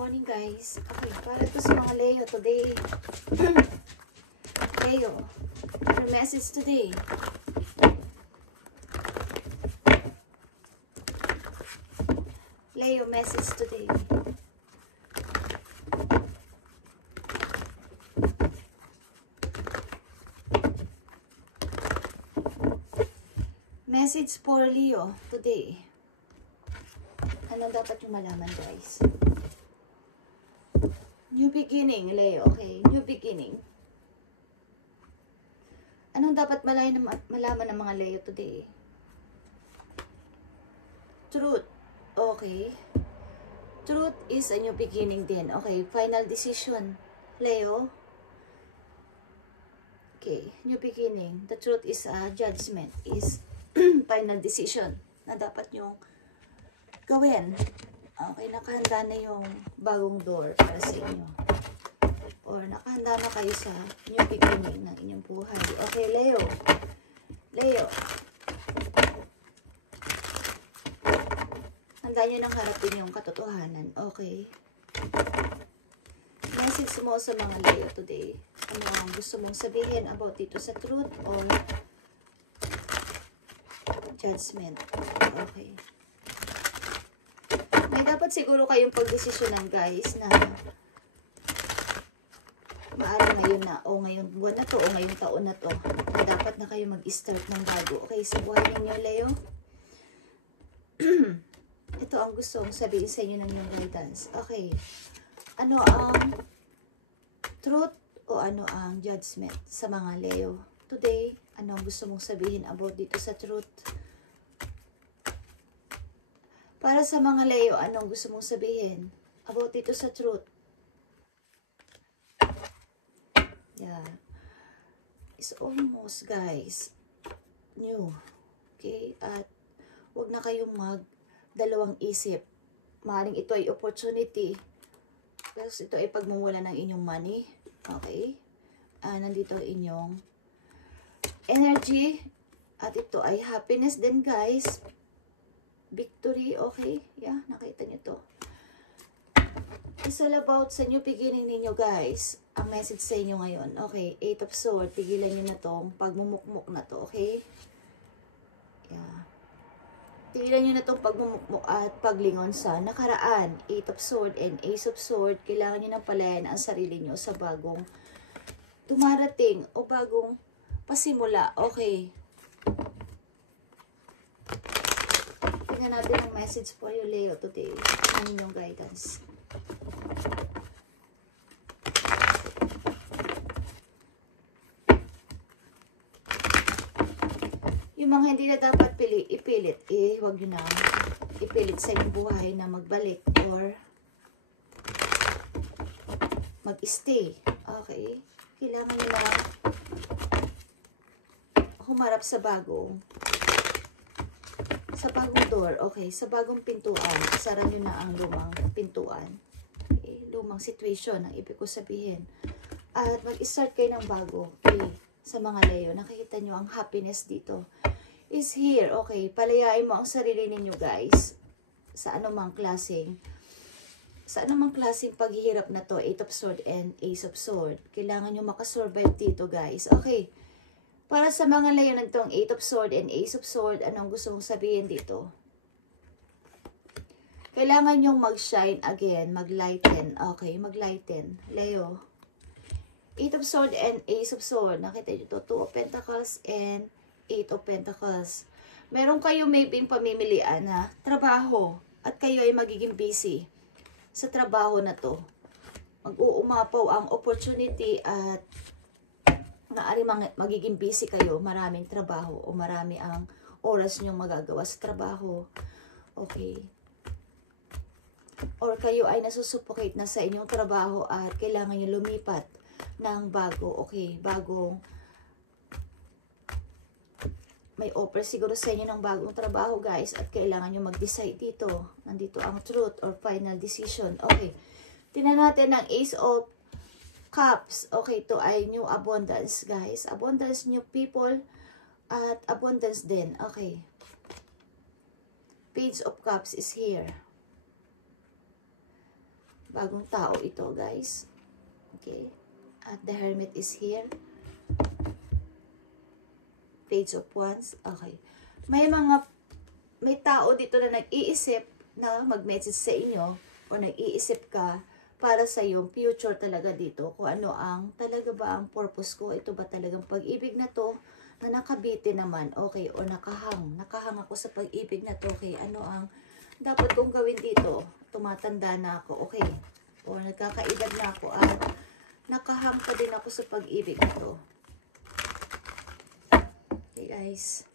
morning guys. Okay, para ito sa mga Leo today. Leo, your message today. Leo, message today. Message for Leo today. Ano dapat yung malaman guys? New beginning, Leo. Okay, new beginning. Anong dapat malaman ng mga Leo today? Truth. Okay. Truth is a new beginning din. Okay, final decision. Leo. Okay, new beginning. The truth is a judgment. Is final decision na dapat yung gawin. Okay, nakahanda na yung bagong door para sa inyo. Or nakahanda na kayo sa new beginning ng inyong buhay. Okay, Leo. Leo. Handa nyo nang harapin yung katotohanan. Okay. Message mo sa mga Leo today. Ano ang gusto mong sabihin about dito sa truth or judgment. Okay. May dapat siguro kayong pagdesisyonan guys na maaari ngayon na o ngayong buwan na to o ngayong taon na to na dapat na kayo mag-start ng bago. Okay, sa buhay ninyo Leo. Ito ang gusto kong sabihin sa inyo ng inyong guidance. Okay. Ano ang truth o ano ang judgment sa mga Leo? Today, ano ang gusto mong sabihin about dito sa truth? Para sa mga Leo, anong gusto mong sabihin about dito sa truth? Yeah. It's almost, guys, new. Okay? At huwag na kayong magdalawang isip. Maaaring ito ay opportunity. Tapos ito ay pagmumula ng inyong money. Okay? Nandito ang inyong energy. At ito ay happiness din, guys. Victory, okay? Yeah, nakita nyo to. It's all about sa new beginning ninyo, guys. Ang message sa inyo ngayon. Okay, 8 of Swords. Tigilan nyo na tong pagmumukmuk na to, okay? Yeah. Tigilan nyo na tong pagmumukmuk at paglingon sa nakaraan. 8 of Swords and Ace of Swords. Kailangan nyo nang palayan ang sarili nyo sa bagong dumarating o bagong pasimula. Okay. Tingnan natin ang message for you, Leo, today. Ang inyong guidance. Yung mga hindi na dapat ipilit, huwag nyo na ipilit sa inyong buhay na magbalik or mag-stay. Okay? Kailangan nyo na humarap sa bagong door, okay, sa bagong pintuan, sara nyo na ang lumang pintuan. Okay, lumang situation, ang ibig ko sabihin. At mag-start kayo ng bago, okay, sa mga Leo. Nakikita nyo ang happiness dito. Is here, okay, palayain mo ang sarili ninyo, guys, sa anumang klaseng paghihirap na to, 8 of Swords and Ace of Swords. Kailangan nyo makasurvive dito, guys. Okay. Para sa mga Leo nagtong 8 of Swords and Ace of Swords, anong gusto mong sabihin dito? Kailangan nyong mag-shine again, mag-lighten. Okay, mag-lighten. Leo. 8 of Swords and Ace of Swords. Nakita nyo to, 2 of Pentacles and 8 of Pentacles. Meron kayo maybe pamimilian na trabaho at kayo ay magiging busy sa trabaho na to. Mag-uumapaw ang opportunity at maaari magiging busy kayo, maraming trabaho o marami ang oras nyong magagawa sa trabaho. Okay. Or kayo ay nasusuffocate na sa inyong trabaho at kailangan nyo lumipat ng bago. Okay, bagong may offer siguro sa inyo ng bagong trabaho, guys, at kailangan nyo mag-decide dito. Nandito ang truth or final decision. Okay. Tingnan natin ang Ace of Cups. Okay, ito ay new abundance, guys. Abundance, new people, at abundance din. Okay. Page of Cups is here. Bagong tao ito, guys. Okay. At the Hermit is here. Page of Wands. Okay. May tao dito na nag-iisip na mag-message sa inyo o nag-iisip ka para sa yung future talaga dito. Kung ano ang, talaga ba ang purpose ko? Ito ba talagang pag-ibig na to na nakabiti naman? Okay. O nakahang. Nakahang ako sa pag-ibig na to. Okay. Ano ang dapat kong gawin dito? Tumatanda na ako. Okay. O nagkakaedad na ako. At nakahang pa din ako sa pag-ibig na to. Okay guys.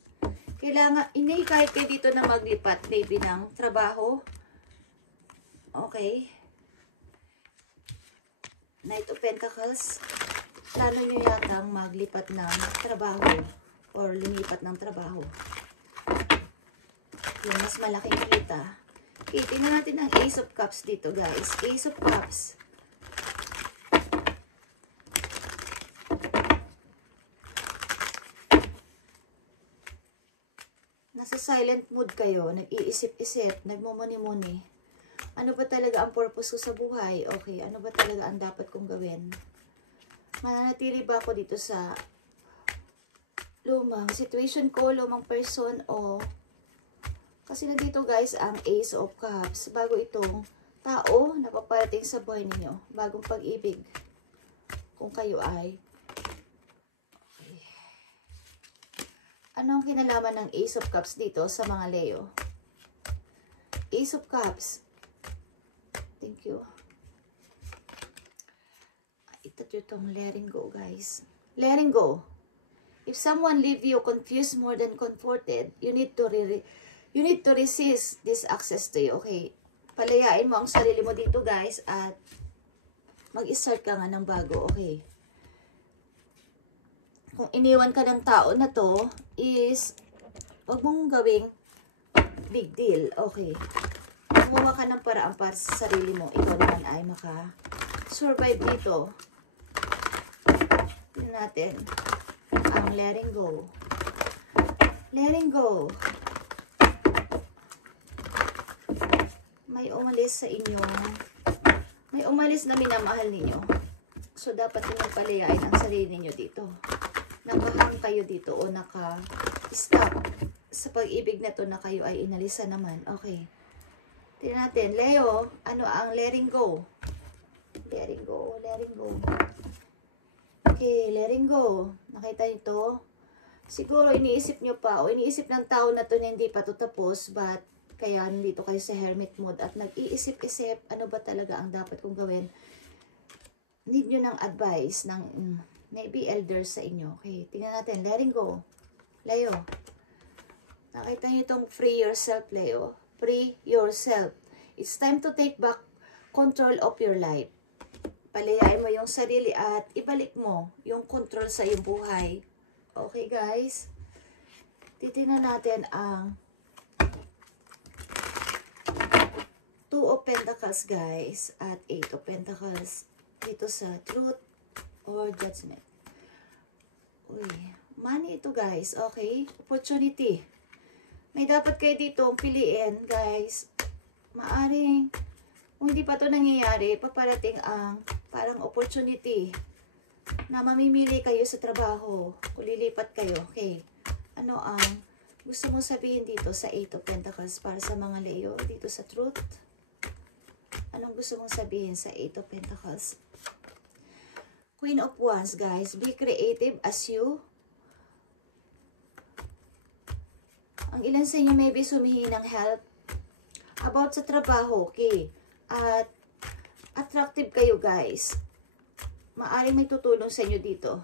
Kailangan, kahit kayo dito na maglipat, maybe ng trabaho. Okay. Knight of Pentacles. Plano nyo yatang maglipat ng trabaho or lumipat ng trabaho. Yung mas malaking kita. Okay, tingnan natin ang Ace of Cups dito guys. Ace of Cups. Nasa silent mood kayo, nag-iisip-isip, nagmumuni-muni. Ano ba talaga ang purpose ko sa buhay? Okay, ano ba talaga ang dapat kong gawin? Mananatili ba ako dito sa lumang situation ko, lumang person, o kasi nandito guys ang Ace of Cups. Bago itong tao na paparating sa buhay ninyo. Bagong pag-ibig. Kung kayo ay ano ang kinalaman ng Ace of Cups dito sa mga Leo? Ace of Cups. Thank you. Ito itong letting go, guys. Letting go. If someone leave you confused more than comforted, you need to resist this access to you. Okay. Palayain mo ang sarili mo dito, guys, at mag-start ka nga ng bago. Okay. Kung iniwan ka ng tao na to, is, wag mong gawing big deal. Okay. Gumawa ka ng paraan para sa sarili mo. Ikaw naman ay maka-survive dito. Tignan natin. Ang letting go. Letting go. May umalis sa inyo. May umalis na minamahal ninyo. So, dapat nyo palayain ang sarili ninyo dito. Nakahang kayo dito o naka-stop sa pag-ibig na to na kayo ay inalisan naman. Okay. Tignan natin. Leo, ano ang letting go? Letting go, letting go. Okay, letting go. Nakita nyo to? Siguro iniisip nyo pa o iniisip ng tao na to na hindi pa to tapos, but kaya nandito kayo sa hermit mode at nag-iisip-isip ano ba talaga ang dapat kong gawin. Need nyo ng advice ng maybe elders sa inyo. Okay, tingnan natin. Letting go. Leo. Nakita niyo itong free yourself, Leo. Free yourself. It's time to take back control of your life. Palayain mo yung sarili at ibalik mo yung control sa iyong buhay. Okay, guys? Titingnan natin ang Two of Pentacles, guys, at Eight of Pentacles dito sa Truth or Judgment. Uy, money ito, guys. Okay? Opportunity. May dapat kayo dito piliin, guys. Maaring, kung hindi pa ito nangyayari, paparating ang parang opportunity na mamimili kayo sa trabaho. Kung lilipat kayo. Okay. Ano ang gusto mong sabihin dito sa Eight of Pentacles para sa mga Leo dito sa Truth? Anong gusto mong sabihin sa Eight of Pentacles? Queen of Wands, guys. Be creative as you. Ang ilan sa inyo maybe sumihingi ng help about sa trabaho, okay? At attractive kayo, guys. Maaring may tutulong sa inyo dito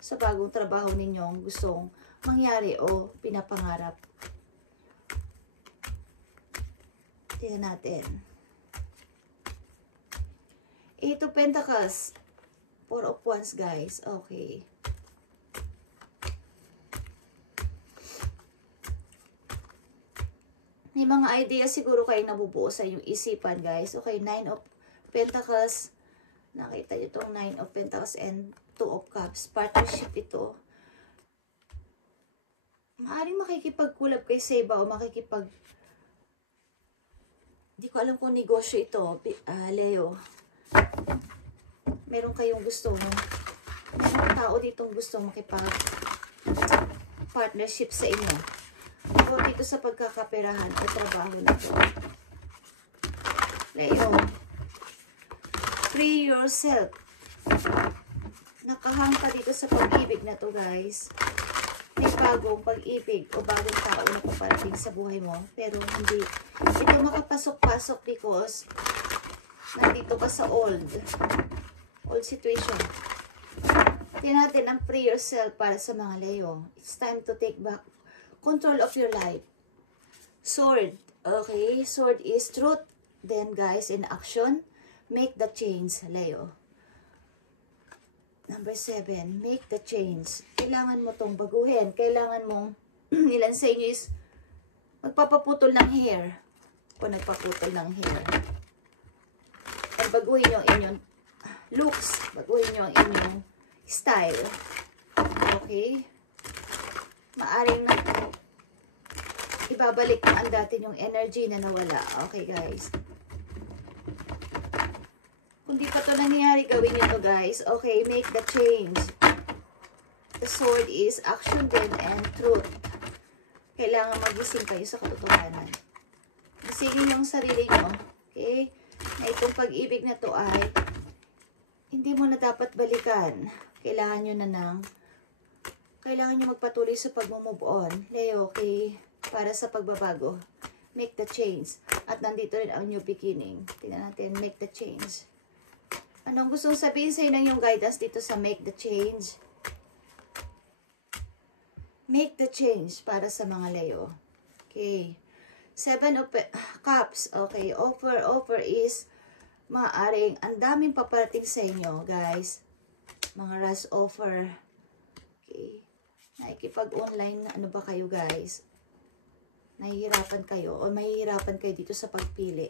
sa bagong trabaho ninyong gustong mangyari o pinapangarap. Tingnan natin. Eight of Pentacles. Four of Wands, guys. Okay. May mga idea siguro kayo nabubuo sa inyong isipan, guys. Okay, Nine of Pentacles. Nakita nyo itong Nine of Pentacles and Two of Cups. Partnership ito. Maaring makikipagkulab kay sa iba o Di ko alam kung negosyo ito, Leo. Meron kayong gusto, no? Merong tao ditong gusto makipag-partnership sa inyo. O dito sa pagkakaperahan o trabaho na to. Leo, free yourself. Nakahang ka dito sa pag-ibig na to, guys. May bagong pag-ibig o bagong tao na paparating sa buhay mo. Pero hindi ito makapasok-pasok because nandito ka sa old situation. Tingnan natin ang free yourself para sa mga Leo. It's time to take back control of your life. Sword. Okay, sword is truth. Then guys, in action, make the change, Leo. Number 7, make the change. Kailangan mo tong baguhin. Kailangan mong, ilan sa inyo is, magpapaputol ng hair. O nagpaputol ng hair. At baguhin nyo ang inyong looks. Baguhin nyo ang inyong style. Okay? Maaring ibabalik mo ang dati yung energy na nawala. Okay, guys? Kung di pa ito nangyari, gawin nyo to, guys. Okay, make the change. The sword is action then and truth. Kailangan magising kayo sa katotohanan. Gisingin yung sarili nyo. Okay? Na itong pag-ibig na to ay hindi mo na dapat balikan. Kailangan nyo magpatuloy sa pag-move on. Leo, okay? Para sa pagbabago. Make the change. At nandito rin ang new beginning. Tingnan natin, make the change. Anong gustong sabihin sa inyo ng yung guidance dito sa make the change? Make the change para sa mga Leo. Okay. 7 of Cups. Okay. Offer is maaring ang daming paparating sa inyo, guys. Mga rush offer. Okay. Nakikipag-online na ano ba kayo, guys? Nahihirapan kayo o mahihirapan kayo dito sa pagpili.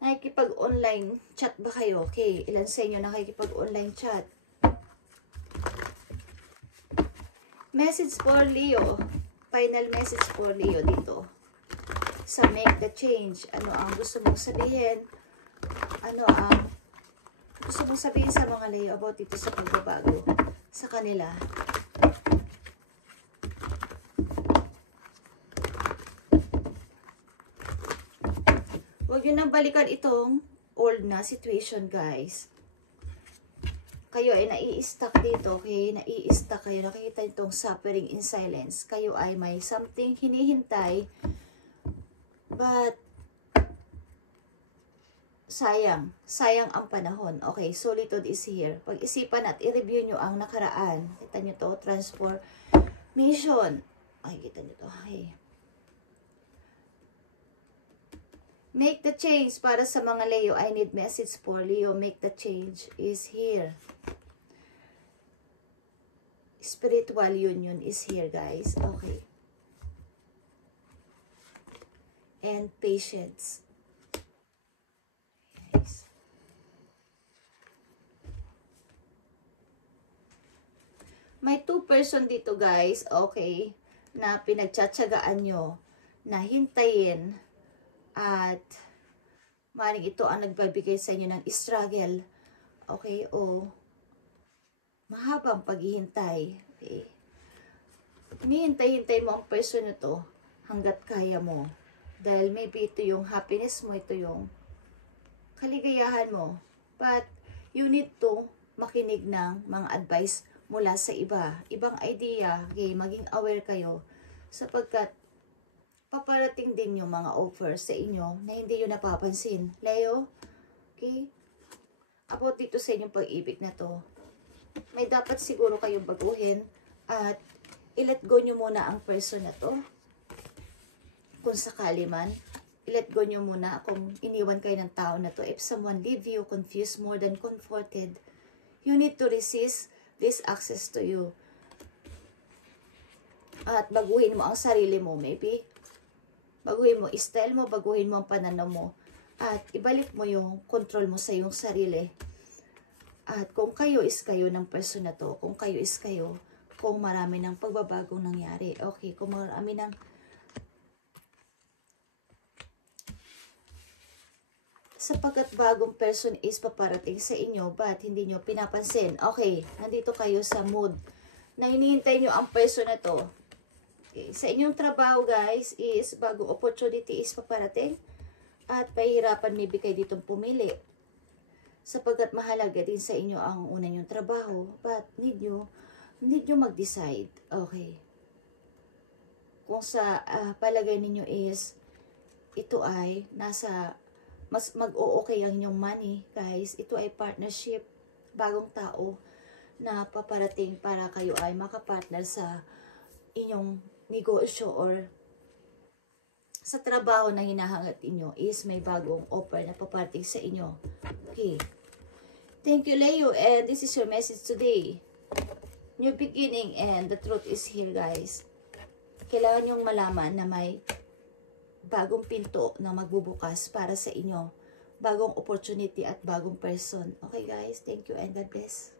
Nakikipag-online chat ba kayo? Okay, ilan sa inyo nakikipag-online chat? Message for Leo. Final message for Leo dito. Sa make the change. Ano ang gusto mong sabihin? Ano ang gusto mong sabihin sa mga Leo about dito sa pagbabago sa kanila? Huwag nyo nang balikan itong old na situation, guys. Kayo ay nai-stuck dito, okay? Nai-stuck kayo. Nakikita itong suffering in silence. Kayo ay may something hinihintay. But, sayang. Sayang ang panahon. Okay, solitude is here. Pag-isipan at i-review nyo ang nakaraan. Kita nyo to, transformation. Ay, kita nyo to. Ay. Make the change para sa mga Leo. I need message for Leo. Make the change is here. Spiritual union is here, guys. Okay. And patience. Guys. May 2 person dito, guys. Okay. Na pinagtsatsagaan nyo na hintayin. At maring ito ang nagbibigay sa inyo ng struggle. Okay? O mahabang paghihintay. Okay? Hinihintay-hintay mo ang person na to hanggat kaya mo. Dahil maybe ito yung happiness mo, ito yung kaligayahan mo. But you need to makinig ng mga advice mula sa iba. Ibang idea. Okay? Maging aware kayo. Sapagkat paparating din yung mga offer sa inyo na hindi yun napapansin. Leo, okay? About dito sa inyong pag-ibig na to, may dapat siguro kayong baguhin at i-let go nyo muna ang person na to. Kung sakali man, i-let go nyo muna kung iniwan kayo ng tao na to. If someone leave you confused more than comforted, you need to resist this access to you. At baguhin mo ang sarili mo, maybe. Baguhin mo style mo, baguhin mo ang pananaw mo. At ibalik mo yung control mo sa iyong sarili. At kung kayo is kayo ng person na to, kung kayo is kayo, kung marami ng pagbabagong nangyari. Okay, kung marami ng sapagkat bagong person is paparating sa inyo, but hindi nyo pinapansin. Okay, nandito kayo sa mood na hinihintay nyo ang person na to. Okay, sa inyong trabaho guys is bagong opportunity is paparating at pahihirapan maybe kayo ditong pumili. Sapagkat mahalaga din sa inyo ang una nyong trabaho, but need nyo mag-decide. Okay. Kung sa palagay ninyo is ito ay nasa mas mag-o-okay ang inyong money, guys. Ito ay partnership, bagong tao na paparating para kayo ay makapartner sa inyong negosyo or sa trabaho na hinahangat inyo is may bagong offer na paparating sa inyo. Okay. Thank you, Leo, and this is your message today. New beginning and the truth is here, guys. Kailangan nyong malaman na may bagong pinto na magbubukas para sa inyo. Bagong opportunity at bagong person. Okay, guys. Thank you and God bless.